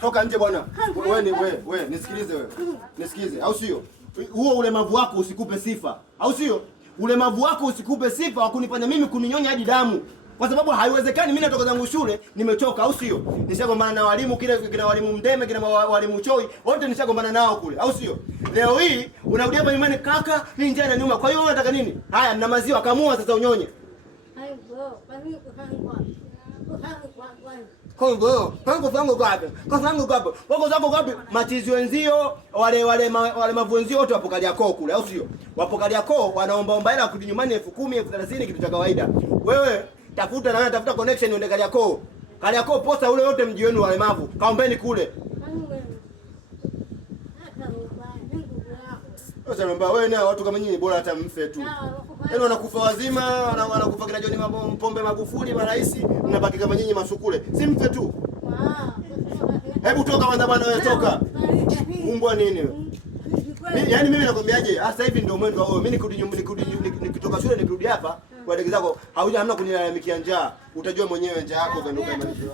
Toka nje bwana. Wewe nisikilize wewe. Nisikize, au sio? Huo ulemavu wako usikupe sifa, au sio? Ulemavu wako usikupe sifa wa kunifanya mimi kuninyonya hadi damu. Kwa sababu haiwezekani mimi natoka zangu shule nimechoka, au sio? Nishagombana na walimu kina walimu Mdeme, kina walimu Choi, wote nishagombana nao kule, au sio? Leo hii unarudia hapa nyumbani kaka, hii njia na nyuma. Kwa hiyo wewe unataka nini? Haya, nina maziwa, kamua sasa unyonye. Wako zako gapi? Matizi wenzio, wale mavu wenzio wote wapo Kariakoo kule, au sio? Wapo Kariakoo wanaomba hela kurudi nyumbani 10,000, 30,000 kitu cha kawaida. Wewe tafuta connection uende Kariakoo. Kariakoo posta ule wote mji wenu walemavu. Kaombeni kule. Sasa naomba wewe na watu kama nyinyi bora hata mfe tu. Yaani wanakufa wazima, wanakufa kina John Pombe Magufuli, marais, mnabaki kama nyinyi masukule. Si mfe tu. Hebu toka kwanza bwana wewe toka. Umbwa nini wewe? Yaani mimi nakwambiaje? Sasa hivi ndio mwendo wao. Mimi nikitoka shule nikirudi hapa, kwa dege zako hamna kunilalamikia njaa. Utajua mwenyewe njaa yako kanduka imaliza.